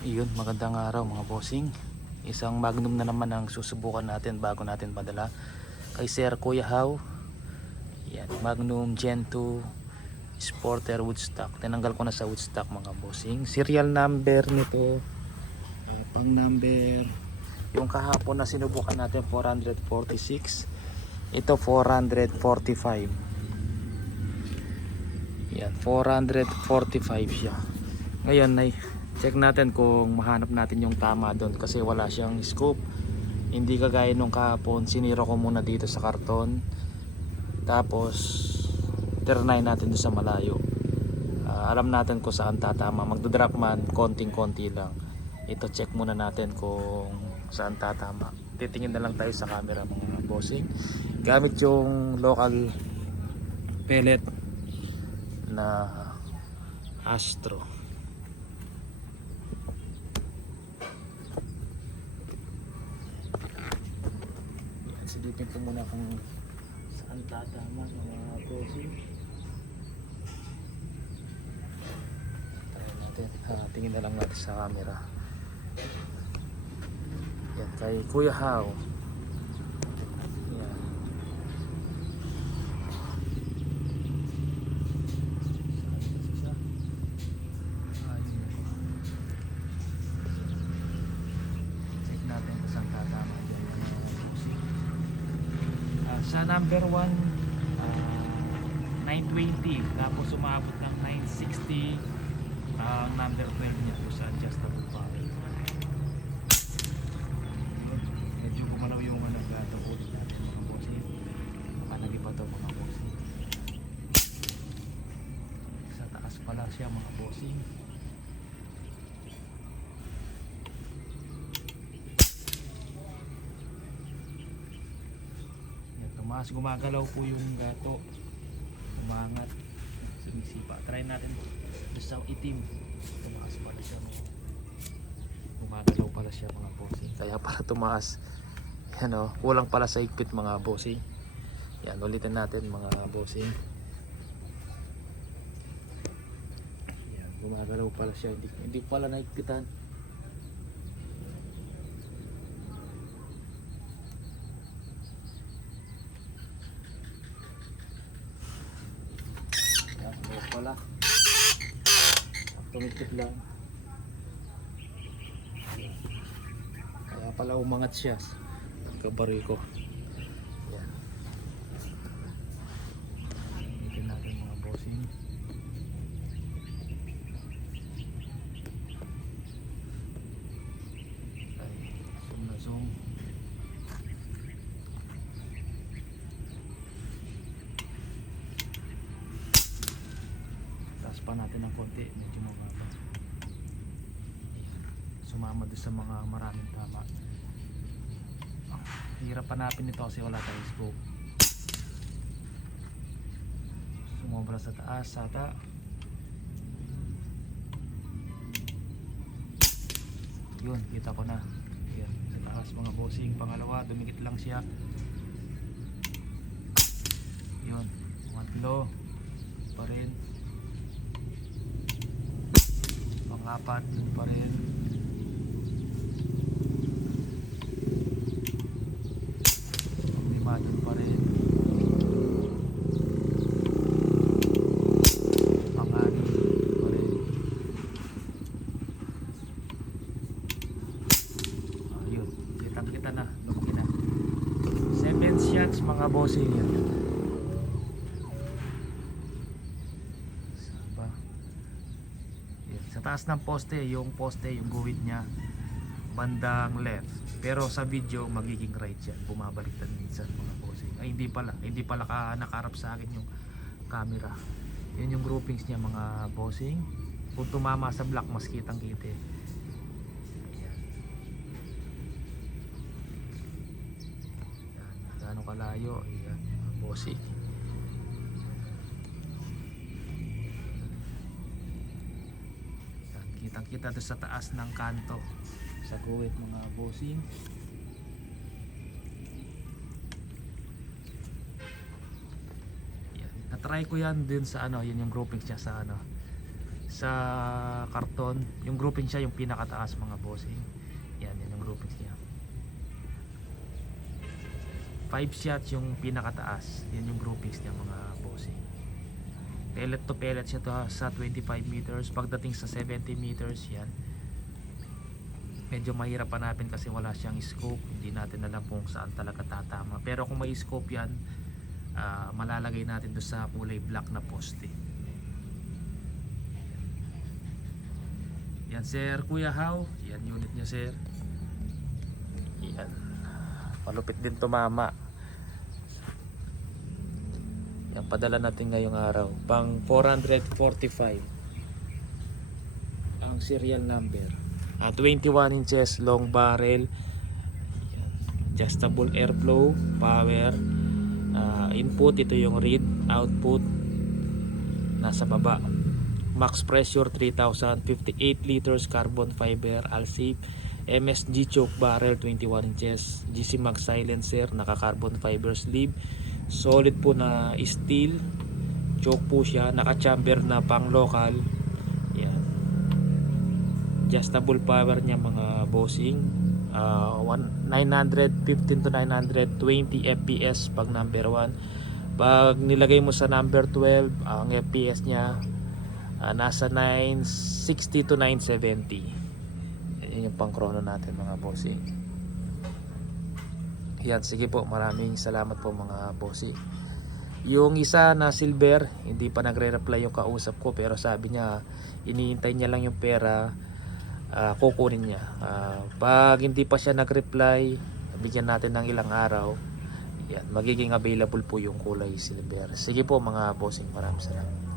Iyon, magandang araw mga bossing. Isang Magnum na naman ang susubukan natin bago natin padala kay Sir Kuya How. Yan, Magnum Gen 2 Sporter Woodstock. Tinanggal ko na sa Woodstock mga bossing. Serial number nito, pang number, yung kahapon na sinubukan natin 446. Ito 445. Yan, 445 siya. Ngayon ay check natin kung mahanap natin yung tama doon kasi wala siyang scope. Hindi kagaya nung kahapon, sinira ko muna dito sa karton. Tapos ternay natin doon sa malayo. Alam natin kung saan tatama. Magdodrop man, konting-konti lang. Ito check muna natin kung saan tatama. Titingin na lang tayo sa camera mga bossing. Gamit yung local pellet na Astro. Silipin ko muna kung saan tatama mga bossing. Try natin. Tingin na lang natin sa camera. Yan, kay Kuya How. Yan. Check natin kung saan tatama dyan mga bossing. Sa number 1, 920, tapos umabot ng 960. Number 12 niya po sa adjustable power. Medyo gumalaw yung naggatong ulit natin mga bossing. Makanagi pa to mga bossing. Sa taas pala siya mga bossing. Tumaas, gumagalaw po yung gato, umangat, sumisipa. Try natin sa itim. Tumaas pala siya, gumagalaw pala siya mga bossing, kaya para tumaas. Yan o, kulang pala sa higpit mga bossing. Yan, ulitin natin mga bossing. Yan, gumagalaw pala siya, hindi pala nahigpitan. Wala, tumikit lang, kaya pala umangat siya pagkabari ko. Yan, tingnan natin mga bossing. Ay, zoom na zoom. Pa natin ng konti, medyo mababa, sumama doon sa mga maraming tama. Hirap hanapin nito kasi wala tayong scope. Sumobra sa taas sata. Yun, kita ko na. Yan, sa taas mga bossing. Pangalawa, dumikit lang siya. Yun, matlo pa rin. Pang-apat, dun pa rin. Pang-lima, dun pa rin. Pang-anim, dun pa rin. Ayun, kitang-kita na, lumaki na. 7 shots mga bossing yan. Sa taas ng poste, yung guhit niya bandang left, pero sa video magiging right yan, bumabaliktad minsan mga bossing. Ay hindi pala nakaharap sa akin yung camera. Yan yung groupings niya mga bossing. Kung tumama sa black, mas kitang kita. Ayan. Yan, gaano kalayo, ayan mga bossing. Kitang-kita doon sa taas ng kanto sa guhit mga bossing. Yan. Na-try ko yan din sa yun yung groupings niya sa sa karton. Yung grouping siya yung pinakataas mga bossing. Yan yung grouping niya. 5 shots yung pinakataas. Yan yung groupings niya mga bossing. Pellet to pellet siya to sa 25 meters. Pagdating sa 70 meters yan, medyo mahirap hanapin kasi wala siyang scope. Hindi natin alam kung saan talaga tatama. Pero kung may scope yan, malalagay natin doon sa kulay black na poste. Yan sir, Kuya How. Yan unit niya sir. Yan. Malupit din tumama. Yan, padala natin ngayong araw. Pang 445 ang serial number. 21 inches long barrel. Yan. Adjustable airflow, power. Input, ito yung read. Output, nasa baba. Max pressure 3,000, 58 liters carbon fiber, Alsafe, MSG choke barrel 21 inches, GC Mag silencer, naka carbon fiber sleeve, solid po na steel, choke po siya, naka chamber na pang local. Yan. Adjustable power niya mga bossing, 915 to 920 fps pag number 1. Pag nilagay mo sa number 12, ang fps niya nasa 960 to 970. Yan yung pang chrono natin mga bossing. Yan, sige po, maraming salamat po mga bossing. Yung isa na silver, hindi pa nagre-reply yung kausap ko, pero sabi niya iniintay niya lang yung pera, kukunin niya. Pag hindi pa siya nag-reply, bigyan natin ng ilang araw. Yan, magiging available po yung kulay silver. Sige po mga bossing, maraming salamat.